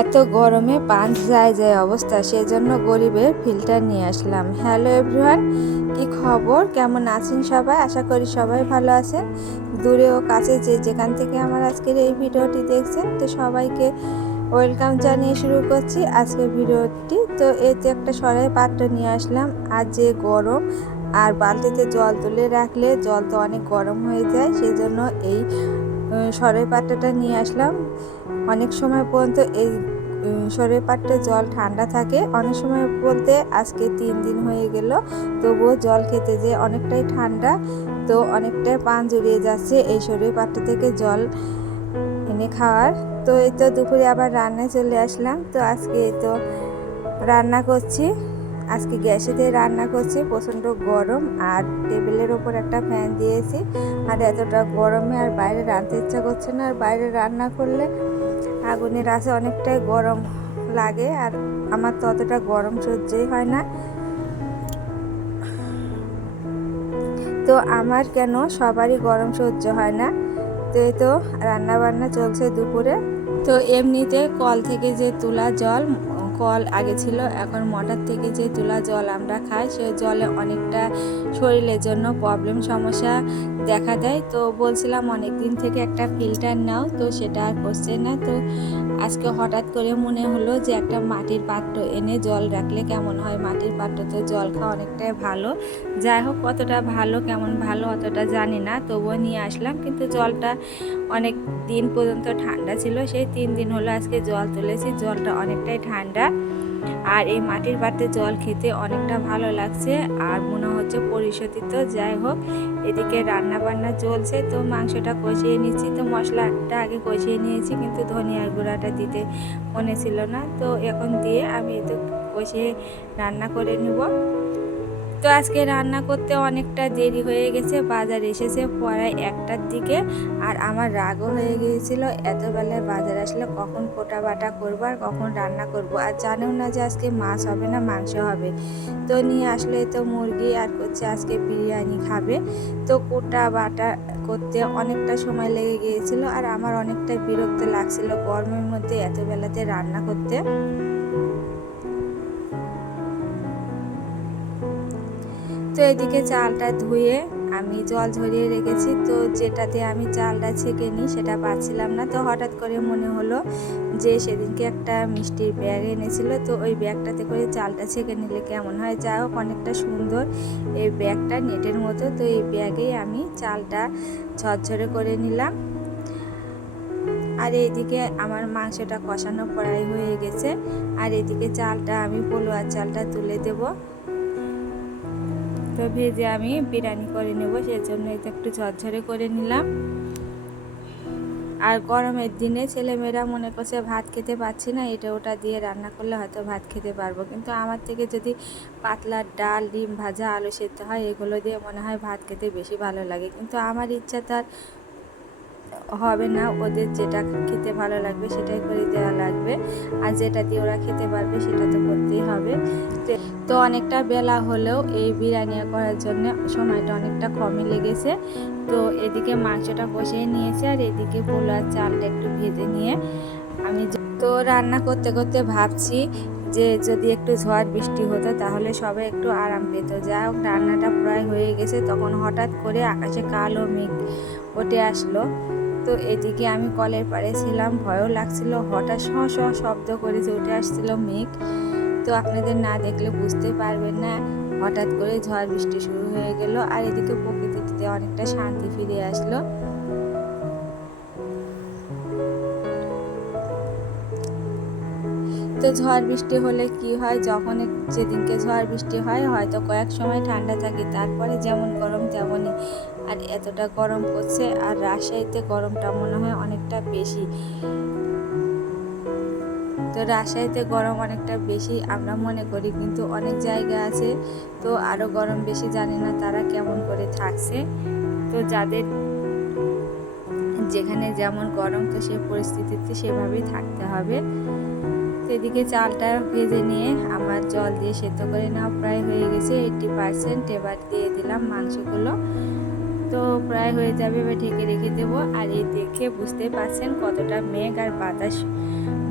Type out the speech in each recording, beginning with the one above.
এত গরমে পাঞ্চ যায় যায় অবস্থা, সেজন্য গরিবের ফিল্টার নিয়ে আসলাম। হ্যালো এভরিওয়ান কি খবর? কেমন আছেন সবাই? আশা করি সবাই ভালো আছেন। দূরে ও কাছে যে যেখান থেকে আমার আজকের এই ভিডিওটি দেখছেন, তো সবাইকে ওয়েলকাম জানিয়ে শুরু করছি আজকের ভিডিওটি। তো এতে একটা সরাই পাত্র নিয়ে আসলাম। আর যে গরম, আর বালতিতে জল তুলে রাখলে জল তো অনেক গরম হয়ে যায়, সেজন্য এই সরাই পাত্রটা নিয়ে আসলাম। অনেক সময় পর্যন্ত এই সরের পাত্রে জল ঠান্ডা থাকে। অনেক সময় বলতে আজকে তিন দিন হয়ে গেল, তবুও জল খেতে যে অনেকটাই ঠান্ডা, তো অনেকটাই পান জড়িয়ে যাচ্ছে এই সরের পাত্র থেকে জল এনে খাওয়ার। তো এই তো দুপুরে আবার রান্নায় চলে আসলাম। তো আজকে এই তো রান্না করছি। আজকে গ্যাসে দিয়ে রান্না করছি, প্রচণ্ড গরম আর টেবিলের ওপর একটা ফ্যান দিয়েছি। আর এতটা গরমে আর বাইরে রাঁধতে ইচ্ছা করছে না। আর বাইরে রান্না করলে আগুনের আছে অনেকটাই গরম লাগে আর আমার তো অতটা গরম সহ্যই হয় না। তো আমার কেন সবারই গরম সহ্য হয় না। তো এই তো রান্নাবান্না চলছে দুপুরে। তো এমনিতে কল থেকে যে তোলা জল কল আগে ছিল, এখন মোটর থেকে যে তোলা জল আমরা খাই, সে জলে অনেকটা শরীরের জন্য প্রবলেম সমস্যা দেখা দেয়। তো বলছিলাম অনেক দিন থেকে একটা ফিল্টার নাও, তো সেটা আর করছে না। তো আজকে হঠাৎ করে মনে হলো যে একটা মাটির পাত্র এনে জল রাখলে কেমন হয়? মাটির পাত্রতে জল খাওয়া অনেকটাই ভালো। যাই হোক, কতটা ভালো, কেমন ভালো অতটা জানি না, তবুও নিয়ে আসলাম। কিন্তু জলটা অনেক দিন পর্যন্ত ঠান্ডা ছিল। সেই তিন দিন হলো আজকে জল তুলেছি। জলটা অনেকটাই ঠান্ডা। আর এই মাটির পাত্রে জল খেতে অনেকটা ভালো লাগছে আর মনে হচ্ছে পরিশোধিত, যাই হোক, এদিকে রান্না বান্না চলছে, তো মাংসটা কষিয়ে নিচ্ছি, তো মশলাটা আগে কষিয়ে নিয়েছি, কিন্তু ধনিয়ার গুঁড়াটা দিতে মনে ছিল না, তো এখন দিয়ে আমি তো কষিয়ে রান্না করে নিব। তো আজকে রান্না করতে অনেকটা দেরি হয়ে গেছে, বাজার এসেছে পড়ায় একটার দিকে আর আমার রাগও হয়ে গিয়েছিল। এত বেলায় বাজার আসলে কখন কোটা বাটা করব আর কখন রান্না করব? আর জানেও না যে আজকে মাছ হবে না, মাংস হবে। তো নিয়ে আসলে তো মুরগি আর করছে আজকে বিরিয়ানি খাবে। তো কোটা বাটা করতে অনেকটা সময় লেগে গিয়েছিল আর আমার অনেকটা বিরক্ত লাগছিল গরমের মধ্যে এত বেলাতে রান্না করতে। তো এদিকে চালটা ধুয়ে আমি জল ঝরিয়ে রেখেছি। তো যেটাতে আমি চালটা ছেঁকে নিই সেটা পাচ্ছিলাম না। তো হঠাৎ করে মনে হলো যে সেদিনকে একটা মিষ্টির ব্যাগ এনেছিল। তো ওই ব্যাগটাতে করে চালটা ছেঁকে নিলে কেমন হয়? যা হোক, অনেকটা সুন্দর এই ব্যাগটা নেটের মতো। তো এই ব্যাগেই আমি চালটা ঝরঝরে করে নিলাম। আর এইদিকে আমার মাংসটা কষানো পড়াই হয়ে গেছে। আর এদিকে চালটা আমি পলোয়ার চালটা তুলে দেবো। তো ভেজে আমি বিরিয়ানি করে নেব, সেজন্য এটা একটু ঝরঝরে করে নিলাম। আর গরমের দিনে ছেলেমেয়েরা মনে করছে ভাত খেতে পাচ্ছি না, এটা ওটা দিয়ে রান্না করলে হয়তো ভাত খেতে পারব। কিন্তু আমার থেকে যদি পাতলা ডাল, ডিম ভাজা, আলু সেদ্ধ হয়, এগুলো দিয়ে মনে হয় ভাত খেতে বেশি ভালো লাগে। কিন্তু আমার ইচ্ছা তার হবে না। ওদের যেটা খেতে ভালো লাগবে সেটাই করে দেওয়া লাগবে। আর যেটা দিয়ে ওরা খেতে পারবে সেটা তো করতেই হবে। তো অনেকটা বেলা হলেও এই বিরিয়ানি করার জন্য সময়টা অনেকটা কমই লেগেছে। তো এদিকে মাংসটা কষিয়ে নিয়েছে আর এদিকে পোলার চালটা একটু ভেজে নিয়ে আমি তো রান্না করতে করতে ভাবছি যে যদি একটু ঝড় বৃষ্টি হতো তাহলে সবাই একটু আরাম পেত। যা হোক, রান্নাটা প্রায় হয়ে গেছে। তখন হঠাৎ করে আকাশে কালো মেঘ উঠে আসলো। তো এদিকে আমি কলের পাড়ে ছিলাম, ভয়ও লাগছিল। হঠাৎ শ শ শব্দ করেছে উঠে আসছিল মেঘ। তো আপনাদের না দেখলে বুঝতে পারবেন না, হঠাৎ করে ঝড় বৃষ্টি শুরু হয়ে গেল আর এদিকে প্রকৃতিতে অনেকটা শান্তি ফিরে আসলো। তো ঝড় বৃষ্টি হলে কি হয়? যখন যেদিনকে ঝড় বৃষ্টি হয়, হয়তো কয়েক সময় ঠান্ডা থাকে, তারপরে যেমন গরম তেমনই আর এতটা গরম পড়ছে আর রাজশাহীতে গরমটা মনে হয় অনেকটা বেশি। তো রাজশাহীতে গরম অনেকটা বেশি আমরা মনে করি, কিন্তু অনেক জায়গা আছে তো আরও গরম বেশি, জানি না তারা কেমন করে থাকছে। তো যাদের যেখানে যেমন গরম, তো সেই পরিস্থিতিতে সেভাবেই থাকতে হবে। তো এদিকে চালটা ভেজে নিয়ে আমার জল দিয়ে সেদ্ধ করে নেওয়া প্রায় হয়ে গেছে এইটটি পারসেন্ট এবার দিয়ে দিলাম মাংসগুলো। তো প্রায় হয়ে যাবে, এবার ঢেকে রেখে দেবো। আর এই দেখে বুঝতে পারছেন কতটা মেঘ আর বাতাস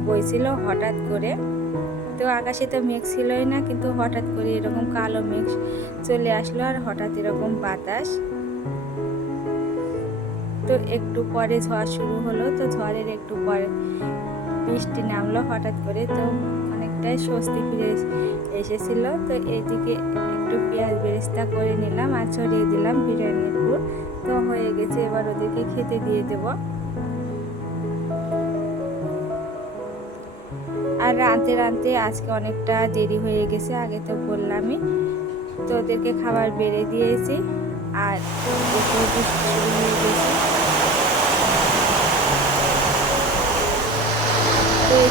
বইছিল হঠাৎ করে। তো আকাশে তো মেঘ ছিলই না, কিন্তু হঠাৎ করে এরকম কালো মেঘ চলে আসলো আর হঠাৎ এরকম বাতাস। তো একটু পরে ঝড় শুরু হলো, তো ঝড়ের একটু পরে বৃষ্টি নামলো হঠাৎ করে, তো অনেকটাই স্বস্তি ফিরে এস- এসেছিল। তো এইদিকে একটু করে নিলাম আর ছড়িয়ে দিলাম বিরিয়ানির পুর তো হয়ে গেছে, এবার ওদেরকে খেতে দিয়ে দেব। আর রাঁধতে রাঁধতে আজকে অনেকটা দেরি হয়ে গেছে, আগে তো বললামই। তো ওদেরকে খাবার বেড়ে দিয়েছি আর তো এই